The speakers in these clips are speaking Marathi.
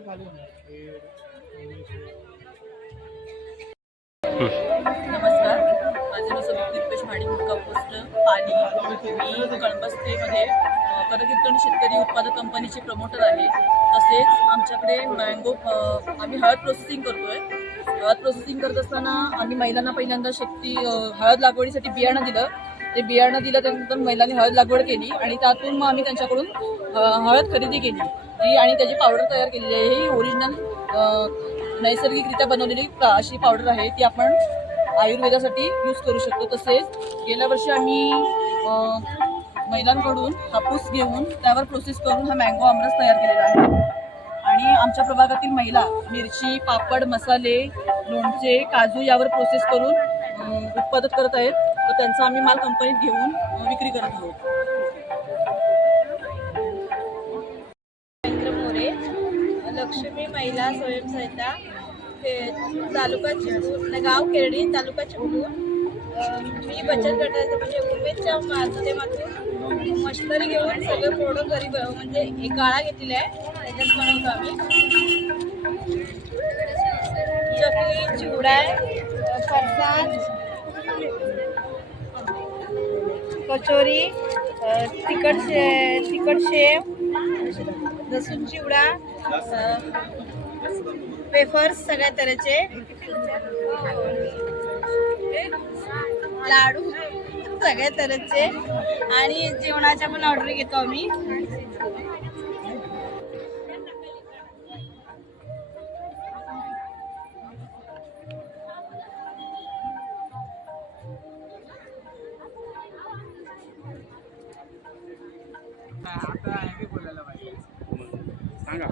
नमस्कार. माझे नाव समिती दीपेश माडी कंपोस्ट पोस्ट पाणी मी कळंबस्तेमध्ये करकीर्तन शेतकरी उत्पादक कंपनीचे प्रमोटर आहे. तसेच आमच्याकडे मँगो आम्ही हळद प्रोसेसिंग करतोय. हळद प्रोसेसिंग करत असताना आम्ही महिलांना पहिल्यांदा शेती हळद लागवडीसाठी बियाणं दिलं. ते बियाणं दिलं त्यानंतर महिलांनी हळद लागवड केली आणि त्यातून मग आम्ही त्यांच्याकडून हळद खरेदी केली. जी आणि त्याची पावडर तयार केलेली आहे. ही ओरिजिनल नैसर्गिकरित्या बनवलेली अशी पावडर आहे. ती आपण आयुर्वेदासाठी यूज करू शकतो. तसेच गेल्या वर्षी आम्ही महिलांकडून हापूस घेऊन त्यावर प्रोसेस करून हा मँगो आमरस तयार केलेला आहे. आणि आमच्या प्रभागातील महिला मिरची पापड मसाले लोणचे काजू यावर प्रोसेस करून उत्पादन करत आहेत. तर त्यांचा आम्ही माल कंपनीत घेऊन विक्री करत आहोत. मोरे लक्ष्मी महिला स्वयंसहायता ते तालुका चिमूर गाव केरडी तालुका चिमूर मी बचत गटाचं म्हणजे उमेदच्या माध्यमातून मशिनरी घेऊन सगळे प्रोडक्ट गरीब म्हणजे एक गाळा घेतलेला आहे. त्याच्यात बनवतो आम्ही. चकली चिवडा अं, फरसाण कचोरी तिखट शे तिखट शेव लसूण चिवडा वेफर्स सगळ्या तऱ्हेचे. लाडू सगळ्या तऱ्हेचे. आणि जेवणाच्या पण ऑर्डर घेतो आम्ही. सांगा.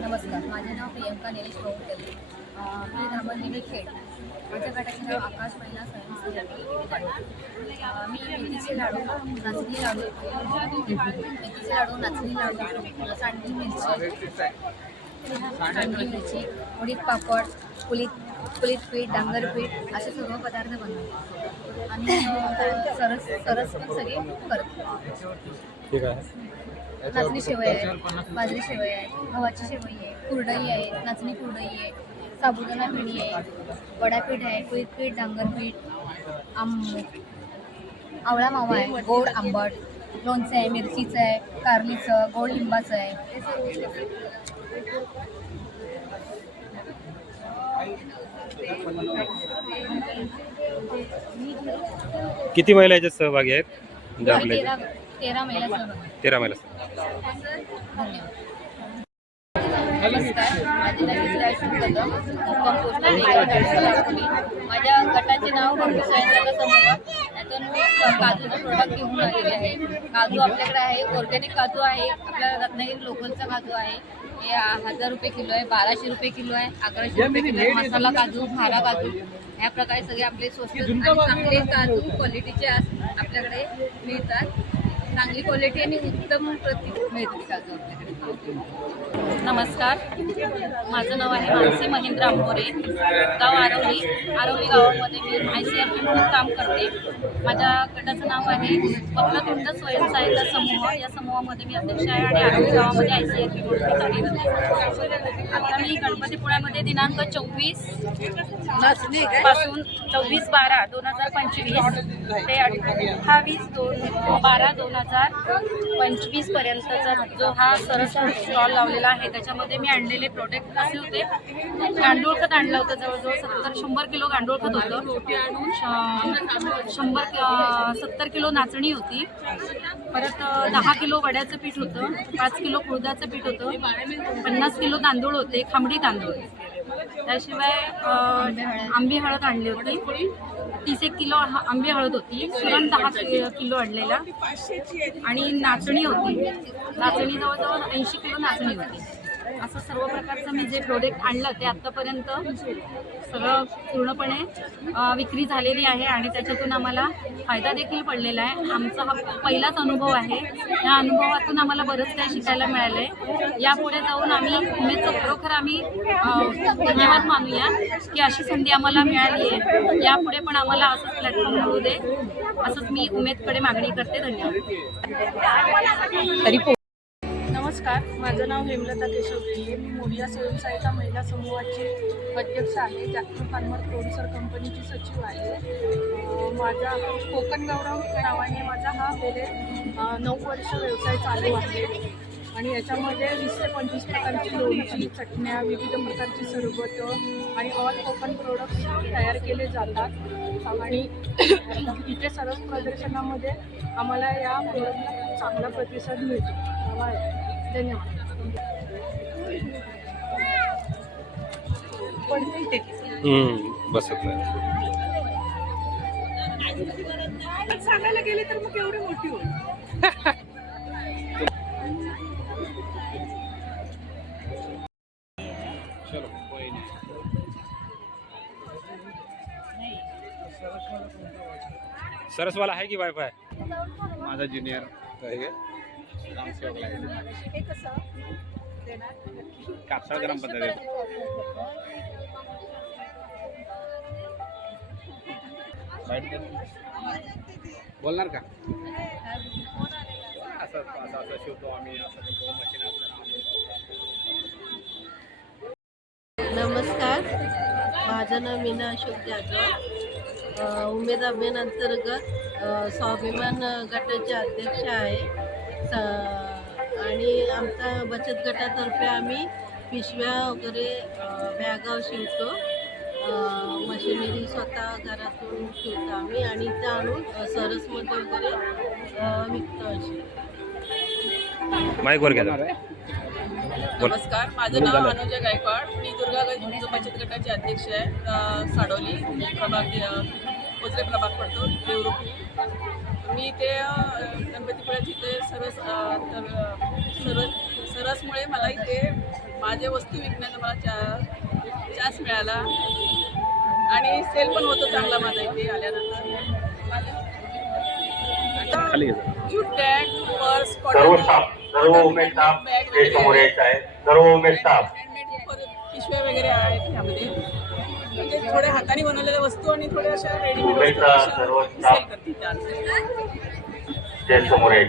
नमस्कार माझे नाव प्रियंका निलेश रोहतले मी धामणलेली खेड. माझ्या गटाचे नाव आकाश महिला स्वयंसेवक मी मेथीचे लाडू नाचणी लाडू मेथीचे लाडू नाचणी लाडू सांडगी मिरची सांडगी मिरची. उडीद पापड कुलीत कुलीत पीठ डांगर पीठ असे सर्व पदार्थ बनवतो आणि सरस सरस पण सगळे करतो ठीक आहे. नाचणी शेवई आहे बाजरी शेवई आहे गव्हाची शेवई आहे कुरडई आहे नाचणी कुरडई आहे साबुदाणा पिढी आहे वडापीठ आहे कुळीत पीठ डांगर पीठ आंब आवळा मावा आहे गोड आंबट लोणचं आहे मिरचीचं आहे कारलीचं गोड लिंबाचं आहे हे सर्व किती महिला याच्यात सहभागी आहेत? म्हणजे तेरा महिला सहभागी. तेरा महिला धन्यवाद नमस्कार माझे नाव इस्रायल कदम मुक्काम पोस्ट लाखोली माझ्या गटाचे नाव बंधू स्वयंसेवक समूह यातून मी काजूचं प्रोडक्ट घेऊन आलेले आहे काजू आपल्याकडे आहे ऑर्गॅनिक काजू आहे आपल्या रत्नागिरी लोकलचा काजू आहे हे हजार रुपये किलो आहे बाराशे रुपये किलो आहे अकराशे रुपये किलो आहे मसाला काजू खारा काजू ह्या प्रकारे सगळे आपले स्वस्त आणि चांगले काजू क्वालिटीचे आपल्याकडे मिळतात. चांगली क्वालिटी आणि उत्तम प्रती मिळते काजू आपल्याकडे नमस्कार. माझं नाव आहे मानसी महेंद्र आंबोरे. गाव आरवली. आरवली गावामध्ये मी आय सी आर पी म्हणून काम करते. माझ्या गटाचं नाव आहे वक्रतुंड स्वयंसहायता समूह. या समूहामध्ये मी अध्यक्ष आहे आणि आरवली गावामध्ये आय सी आर पी म्हणून मी कार्यरत आता मी गणपतीपुळ्यामध्ये दिनांक चोवीसपासून चोवीस बारा दोन हजार पंचवीस ते अठ्ठावीस दोन बारा दोन हजार पंचवीस पर्यंतचा जो हा सरस स्टॉल लावलेला आहे त्याच्यामध्ये मी आणलेले प्रोडक्ट असे होते. गांडूळ खत आणलं होतं जवळजवळ सत्तर शंभर किलो गांडूळ खत होतं. शंभर सत्तर किलो नाचणी होती. परत दहा किलो वड्याचं पीठ होतं पाच किलो कुळदाचं पीठ होतं पन्नास किलो तांदूळ होते खांबडी तांदूळ. त्याशिवाय आंबी हळद आणली होती. तीस एक किलो आंबी हळद होती. सुरण दहा किलो आणलेला. आणि नाचणी होती. नाचणी जवळजवळ ऐंशी किलो नाचणी होती. असं सर्व प्रकारचं मी जे प्रोडक्ट आणलं ते आत्तापर्यंत सगळं पूर्णपणे विक्री झालेली आहे आणि त्याच्यातून आम्हाला फायदा देखील पडलेला आहे. आमचा हा पहिलाच अनुभव आहे. या अनुभवातून आम्हाला बरंच काही शिकायला मिळालं आहे यापुढे जाऊन आम्ही उमेदचं खरोखर आम्ही धन्यवाद मानूया की अशी संधी आम्हाला मिळाली आहे. यापुढे पण आम्हाला असंच प्लॅटफॉर्म मिळू दे. असंच मी उमेदकडे मागणी करते. धन्यवाद. नमस्कार माझं नाव हेमलता केशव रेल्वे मी मोडिया स्वयंसहायता महिला समूहाची अध्यक्ष आहे. जागतिक फार्मर प्रोड्युसर कंपनीची सचिव आहे. माझा कोकण गौरव नावाने माझा हा गेले नऊ वर्ष व्यवसाय चालू आहे. आणि याच्यामध्ये वीस ते पंचवीस प्रकारची लोणची चटण्या विविध प्रकारची सरबतं आणि ऑल कोकण प्रोडक्ट्स तयार केले जातात. आणि इथे सर्व प्रदर्शनामध्ये आम्हाला या प्रोडक्टला चांगला प्रतिसाद मिळतो. धन्यवाद. बसत नाही. सांगायला गेले तर मग एवढी मोठी होईल. सरसवाला आहे की वायफाय माझा ज्युनियर ग्रामसेवक आहे. हे बोलणार का? असं असं असं शिवतो आम्ही असं मशीन नमस्कार. माझं नाव मीना अशोक जाधव. उमेद अभियान अंतर्गत स्वाभिमान गटाचे अध्यक्ष आहे. स- आणि आमच्या बचत गटातर्फे आम्ही पिशव्या वगैरे अ, बॅगा शिवतो. मशिनरी स्वतः घरातून शिवतो आम्ही आणि इथं आणून सरसमध्ये वगैरे विकतो अशी माईक वर घ्या. बोल. नमस्कार माझं नाव अनुजा गायकवाड. मी दुर्गा गंज बचत गटाचे अध्यक्ष आहे. साडोली प्रभाग कोचरे प्रभाग पडतो देवरुखी मी ते गणपतीपुळ्यात इथे सरस तर सरस सरसमुळे मला इथे माझे वस्तू विकण्याचा मला चा चान्स मिळाला. आणि सेल पण होतो चांगला माझा इथे आल्यानंतर. Jute bag purse Umed Umed staff handmade पिशव्या वगैरे आहेत ह्यामध्ये. म्हणजे थोड्या हाताने बनवलेल्या वस्तू आणि थोड्या अशा रेडीमेड वस्तू सेल करते